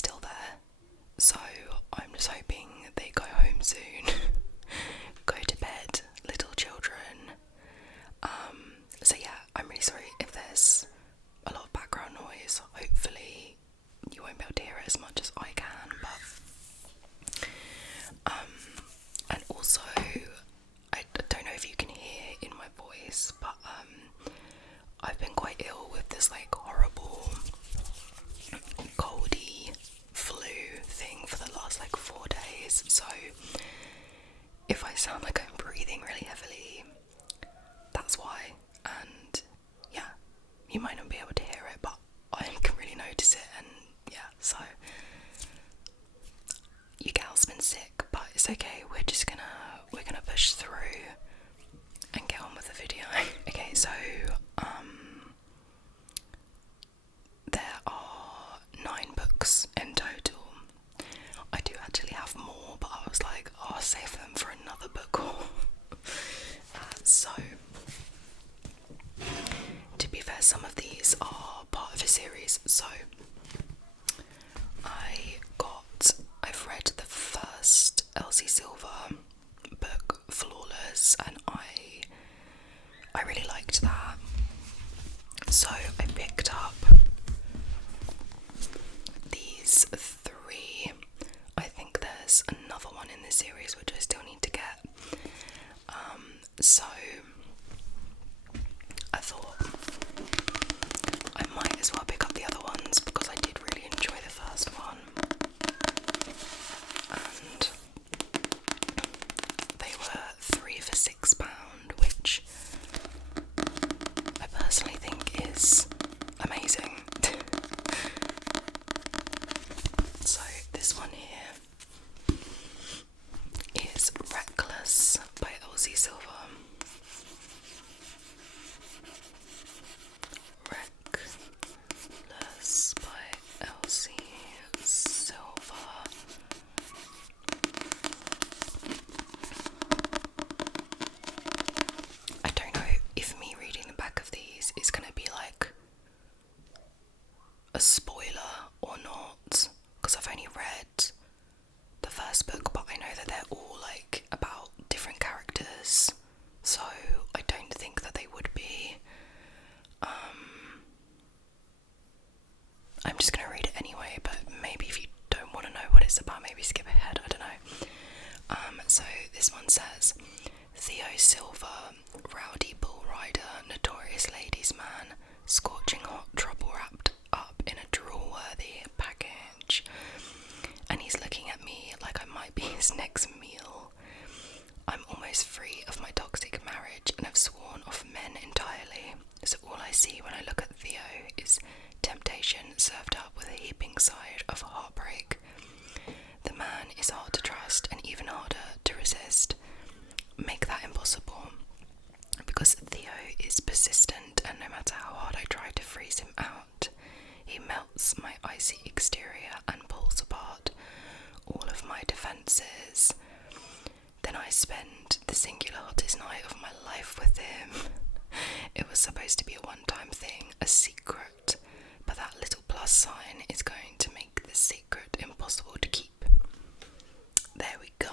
still there. So I'm just hoping they go home soon. Go to bed, little children. So yeah, I'm really sorry if there's a lot of background noise. Hopefully you won't be able to hear it as much as I can, but and also I don't know if you can hear in my voice, but I've been quite ill with this like horrible coldy flu thing for the last like 4 days, so if I sound like I'm breathing really heavily, that's why. And yeah, you might not be able to hear it, but I can really notice it. And yeah, so your gal's been sick, but it's okay. We're gonna push through and get on with the video. Okay, so there are 9 books in total. I do actually have more, but I was like, oh, I'll save them for another book haul. So to be fair, some of these are part of a series. So I've read the first Elsie Silver book, Flawless, and I really liked that. So I picked up these 3. I think there's another one in this series which I still need to get. So I thought I might as well pick up the other ones because I did really enjoy the first one. And they were 3 for £6, which I personally think is amazing. So this one here is Reckless by Elsie Silver. Reckless by Elsie Silver. I don't know if me reading the back of these is going to be like a spoiler or not, because I've only read the first book, but I know that they're all like about different characters, so I don't think that they would be. I'm just going to read it anyway, but maybe if you don't want to know what it's about, maybe skip ahead, I don't know. So this one says, Theo Silver, rowdy bull rider, notorious ladies man, scorching hot trouble wrapped up in a drool-worthy package. And he's looking at me like I might be his next meal. I'm almost free of my toxic marriage and have sworn off men entirely, so all I see when I look at Theo is temptation served up with a heaping side of heartbreak. The man is hard to trust and even harder to resist. Make that impossible, because Theo is persistent, and no matter how hard I try to freeze him out, he melts my icy exterior and pulls apart all of my defences. Then I spend the singular hottest night of my life with him. It was supposed to be a one-time thing, a secret, but that little plus sign is going to make the secret impossible to keep. There we go.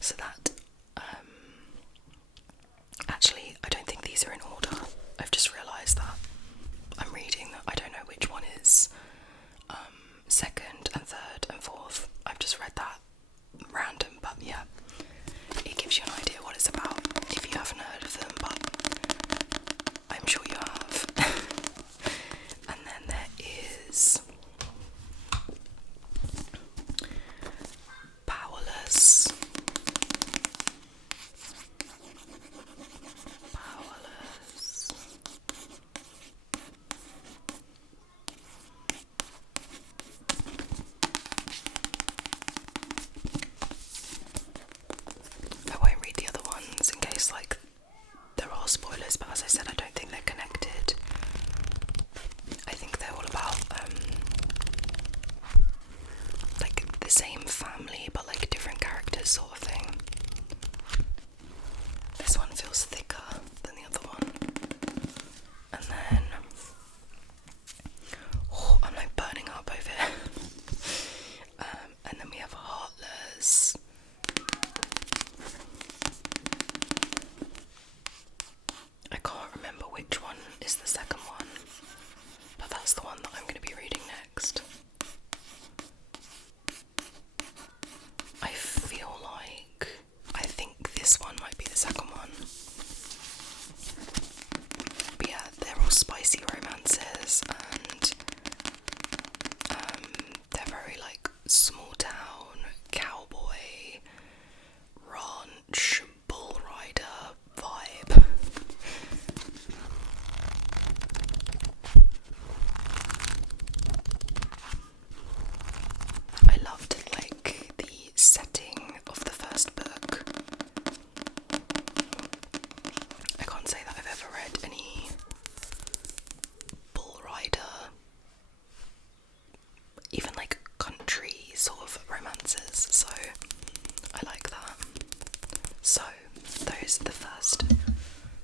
So that, actually, I don't think these are in order. I've just realised that. I'm reading that I don't know which one is second and third and fourth. I've just read that random, but yeah, it gives you an idea what it's about if you haven't heard of them, but I'm sure you have. And then there is Powerless. Powerless. I won't read the other ones in case like there are spoilers, but as I said, I don't think they're connected. I think they're all about like the same family but like different characters sort of thing. This one feels thicker than the other one. And then I can't remember which one is the second one, but that's the one that I'm going to be reading next. I feel like I think this one might be the second one. But yeah, they're all spicy romances, and they're very like small town, cowboy, ranch, bull rider vibe. I loved like the setting of the first book. I can't say that I've ever read any bull rider, even like country sort of romances, so I like that. So those are the first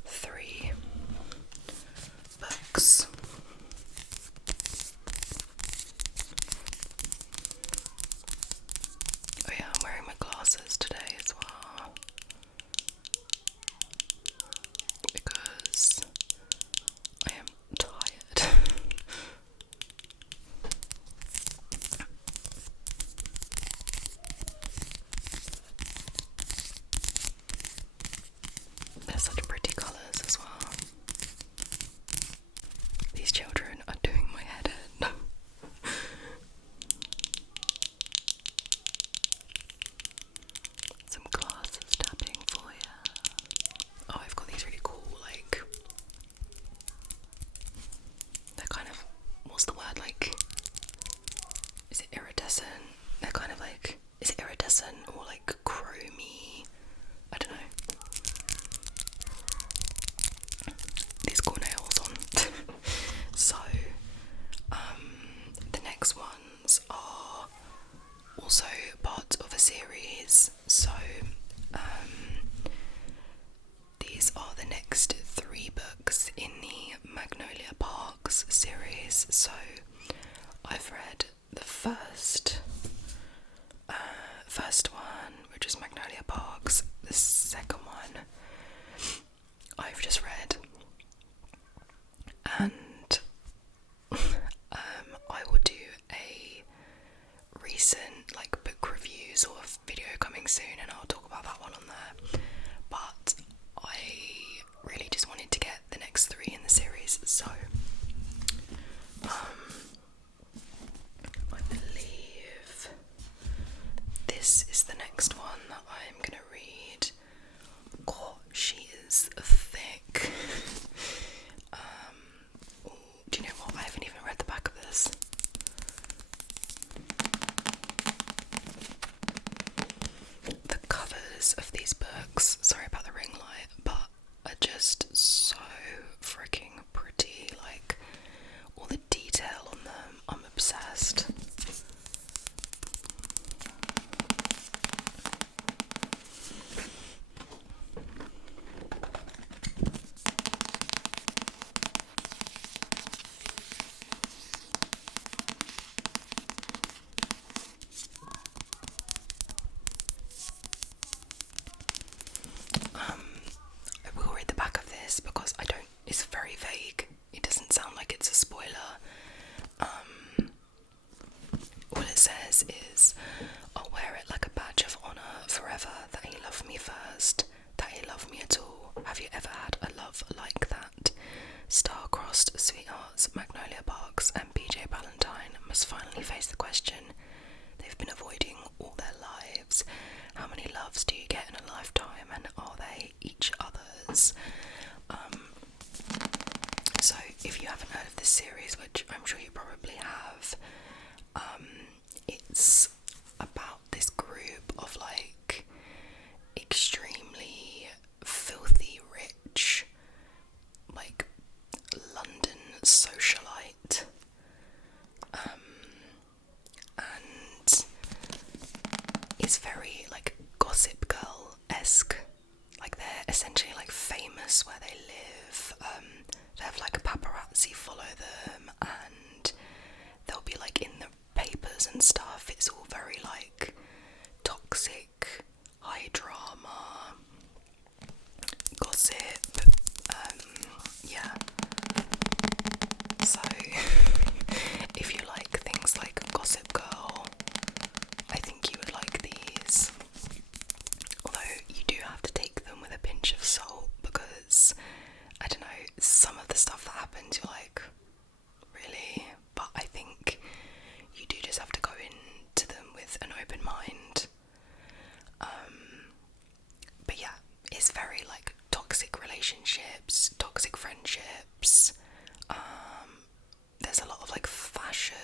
3 books. Oh yeah, I'm wearing my glasses today as well, because I am tired. They're such pretty colours as well. These children are doing my head in. Some glasses tapping for you. Oh, I've got these really cool, like, they're kind of, what's the word, like, is it iridescent? They're kind of like, is it iridescent or like chromey? I don't know. These cool nails on. So, the next ones are also part of a series. So, these are the next 3 books in the Magnolia Parks series. So, I've read the first one, which is Magnolia Parks. The second one I've just read, and I will do a recent like book review sort of video coming soon, and I'll talk about that one on there. But I really just wanted to get the next 3 in the series, so I believe this is the next one that I'm gonna read. God, she is thick. Do you know what? I haven't even read the back of this. The covers of these books, sorry about the ring light, but are just so freaking pretty. Like, all the detail on them, I'm obsessed. I will read the back of this because it's very vague. It doesn't sound like it's a spoiler. All it says is, I'll wear it like a badge of honour forever that he loved me first, that he loved me at all. Have you ever had a love like that? Star-crossed sweethearts, Magnolia Parks and PJ Ballantyne must finally face the question they've been avoiding all their lives. How many loves do you get in a lifetime, and are they each other's? So if you haven't heard of this series, which I'm sure you probably have, it's about this group of like extremely filthy rich, like London socialite, and it's very like Gossip Girl-esque. Like, they're essentially like famous where they live. They have like a paparazzi follow them, and they'll be like in the papers and stuff. It's all very like toxic makeups. There's a lot of like fashion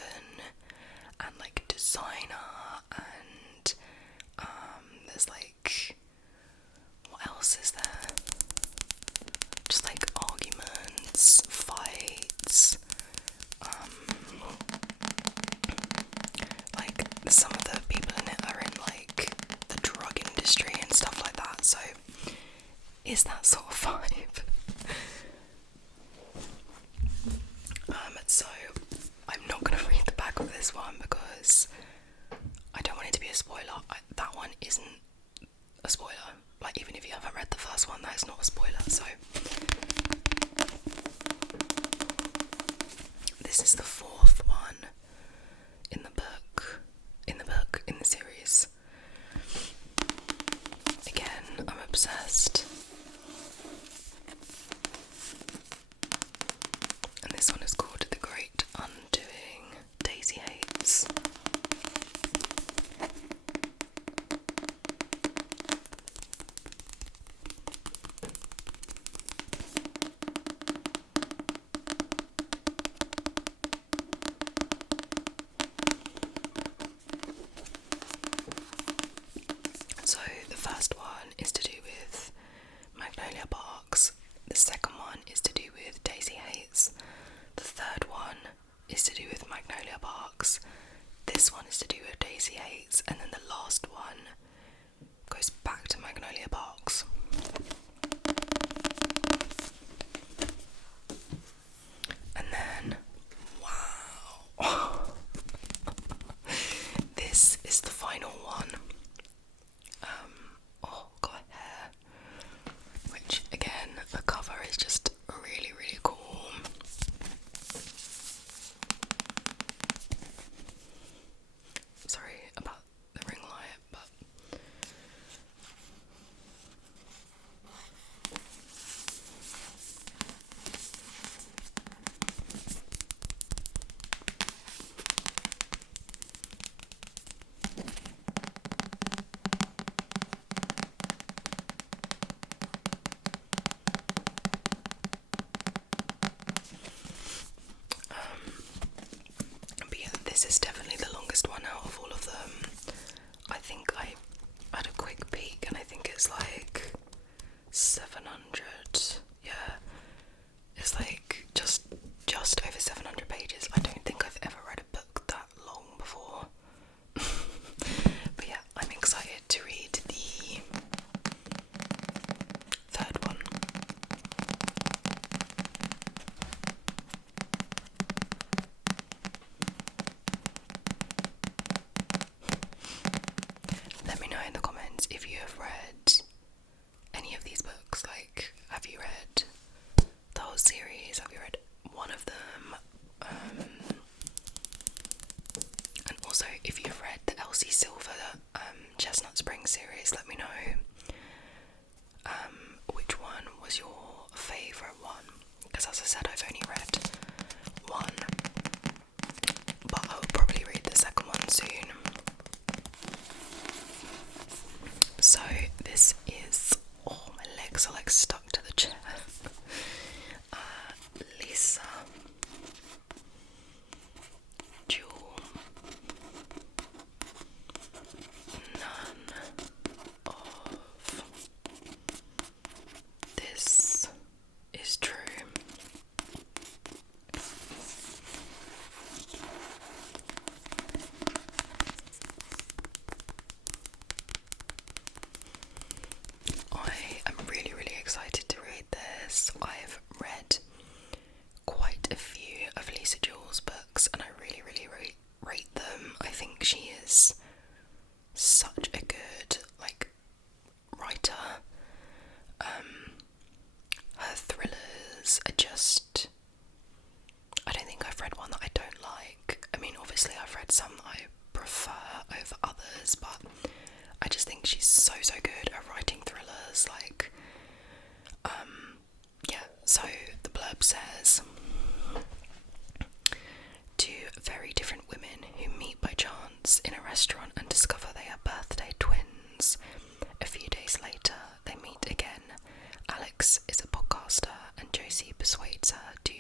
and like designer, and there's like, what else is there? Just like arguments, fights, like some of the people in it are in like the drug industry and stuff like that, so is that sort of vibe. So I'm not going to read the back of this one because I don't want it to be a spoiler. That one isn't a spoiler. Like, even if you haven't read the first one, that is not a spoiler. So this is the fourth one in the book, in the series. Again, I'm obsessed. And this one is called The Great Undoing, Daisy Hates. So the first one is to do with Magnolia Parks, the second one is to do with Daisy Hates, the third one is to do with Magnolia Parks, this one is to do with Daisy Hates, and then the last one goes back to Magnolia Parks. And then, wow, this is the final one. Got hair, which again, the cover is just really, really cool. Sorry about the ring light, but yeah, this is definitely the longest one out of all of them. I think I had a quick peek and I think it's like 700, yeah, it's like just over 700 pages. I don't think I've ever read a book that long before. But yeah, I'm excited to read the third one. Let me know in the comments if you have read any of these books. Like, have you read the whole series? Have you read one of them? And also, if you've read the Elsie Silver Chestnut Springs series, let me know which one was your favourite one. Because as I said, I've only read one, but I'll probably read the second one soon. So this is, oh, my legs are like stuck to the chair. Lisa, Jewel, none of this is true. I am really, really excited to read this. I've read quite a few of Lisa Jewell's books and I really, really rate them. I think she is such a good, like, writer. Her thrillers are just, I don't think I've read one that I don't like. I mean, obviously I've read some that I prefer over others, but I just think she's so good at writing thrillers. Like, yeah, so the blurb says, two very different women who meet by chance in a restaurant and discover they are birthday twins. A few days later, they meet again. Alex is a podcaster and Josie persuades her to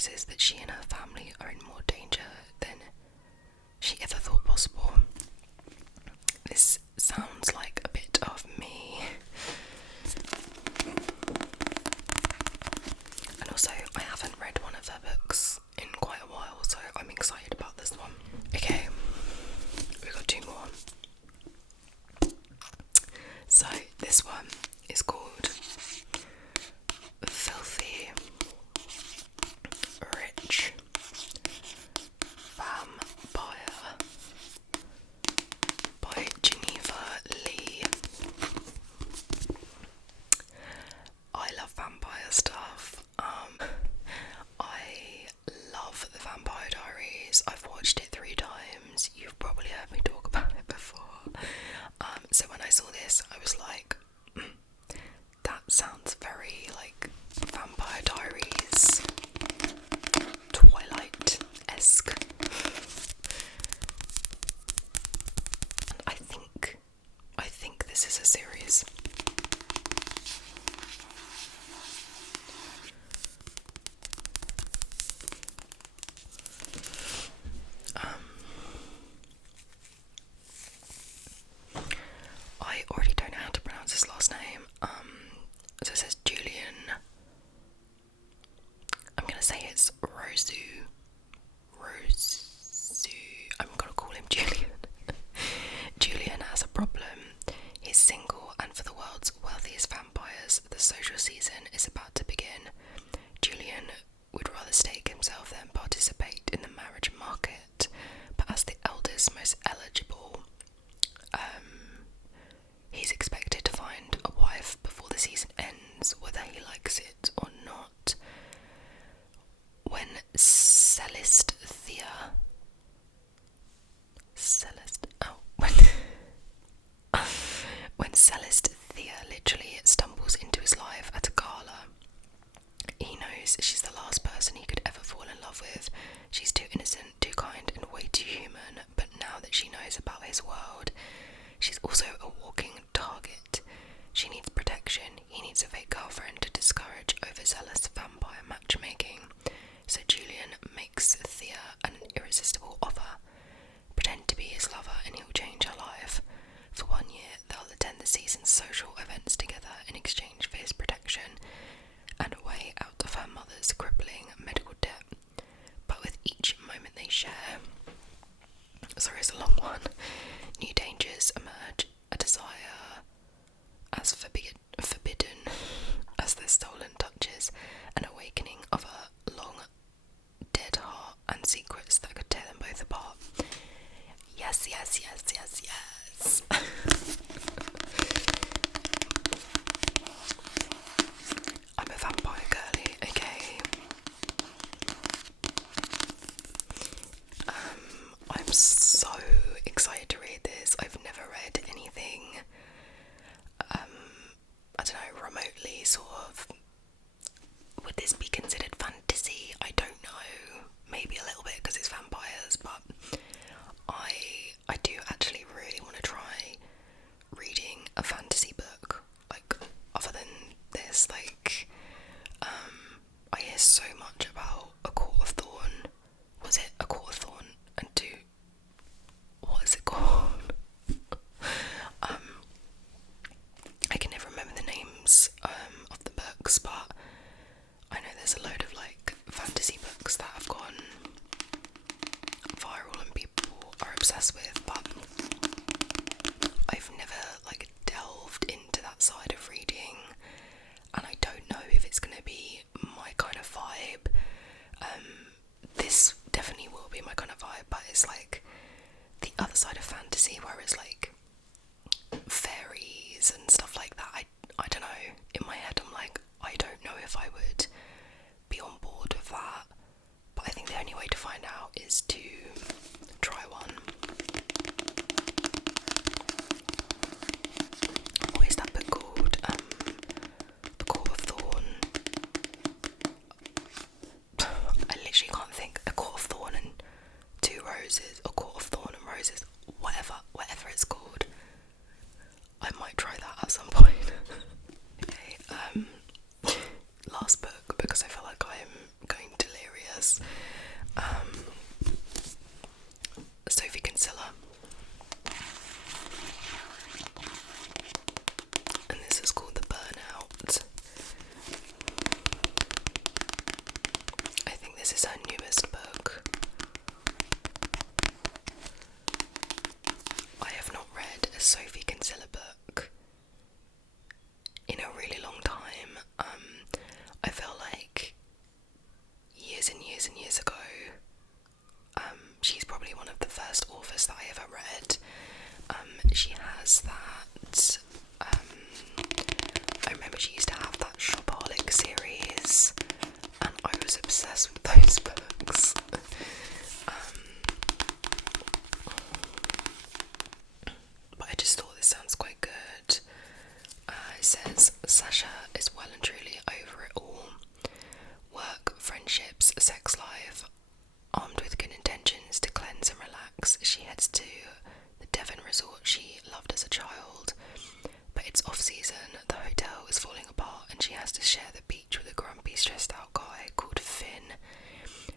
realises that she and her family are in more danger than she ever thought possible. This sounds like a bit of me. And also, I haven't read one of her books in quite a while, so I'm excited about this one. Okay, we've got 2 more. So, this one is called Filthy Rich Vampire by Geneva Lee. I love vampire stuff. I love The Vampire Diaries. I've watched it 3 times. You've probably heard me talk about it before. So when I saw this, I was like, that sounds very like Vampire Diaries, Twilight-esque. And I think this is a series. I already don't know how to pronounce his last name. So it says Julian. I'm gonna say it's Rosu. I'm gonna call him Julian. Julian has a problem. He's single, and for the world's wealthiest vampires, the social season is about to begin. Julian would rather stake himself than participate in the marriage market, but as the eldest, most eligible, he's expected to find a wife before the season ends, whether he likes it or not. When Celeste Thea literally stumbles into his life at a gala, he knows she's the last person he could ever fall in love with. She's too innocent, too kind, and way too human, but now that she knows about his world, she's also a walking target. She needs protection. He needs a fake girlfriend to discourage overzealous vampire matchmaking. So Julian makes Thea an irresistible offer. Pretend to be his lover and he'll change her life. For 1 year, they'll attend the season's social events together in exchange for his protection and a way out of her mother's crippling medical debt. But with each moment they share, sorry, it's a long one, new dangers emerge, a desire as forbidden as their stolen touches, an awakening of a long dead heart, and secrets that could tear them both apart. Yes, yes, yes, yes, yes. I'm a vampire girly, okay? I'm so excited to read this. I've never read anything, I don't know, remotely sort of. Would this be considered fantasy? I don't know. Maybe a little bit because it's vampires, but I do actually really want to try reading a fantasy book, like, other than this. Like, I hear so much about A Court of Thorn. Was it A Court of Thorn and what is it called? I can never remember the names of the books, but I know there's a load of like fantasy books that have gone viral and people are obsessed with, but I've never like delved into that side of reading, and I don't know if it's gonna be my kind of vibe. This definitely will be my kind of vibe, but it's like the other side of fantasy where it's like fairies and stuff like that. I don't know, in my head I'm like, I don't know if I would be on board with that, but I think the only way to find out is to try one. What is that book called? The Court of Thorn. I literally can't think. A Court of Thorn and Two Roses, or Court of Thorn and Roses, whatever it's called. I might try that at some point. Okay, last book ridiculous. Sophie Kinsella. And this is called The Burnout. I think this is her newest book. I have not read a Sophie Kinsella book in a really long time. I feel like years and years and years ago, she's probably one of the first authors that I ever read. She has that, I remember she used to have that Shopaholic series, and I was obsessed with those books. But I just thought this sounds quite good. It says, Sasha is well and truly over it all. Work, friendships, sex life. Armed with good intentions to cleanse and relax, she heads to the Devon resort she loved as a child. But it's off-season, the hotel is falling apart, and she has to share the beach with a grumpy, stressed-out guy called Finn.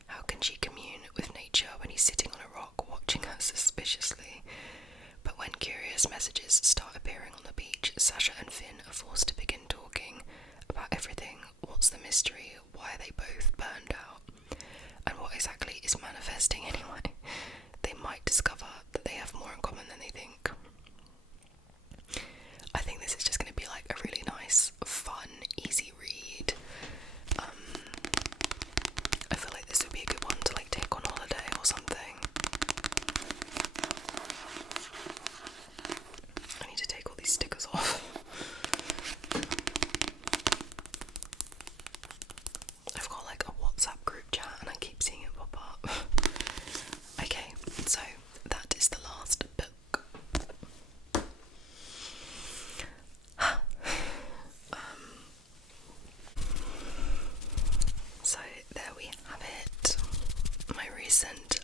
How can she commune with nature when he's sitting on a rock watching her suspiciously? But when curious messages start appearing on the beach, Sasha and Finn are forced to begin talking about everything. What's the mystery? Why are they both burned out? And what exactly is manifesting anyway? They might discover that they have more in common than they think. I think this is just going to be like a really nice, fun, easy read. I feel like this would be a good one to like take on holiday or something. I need to take all these stickers off. I've got like a WhatsApp group chat and I keep seeing it pop up. Okay, so that is the last book. So there we have it. My recent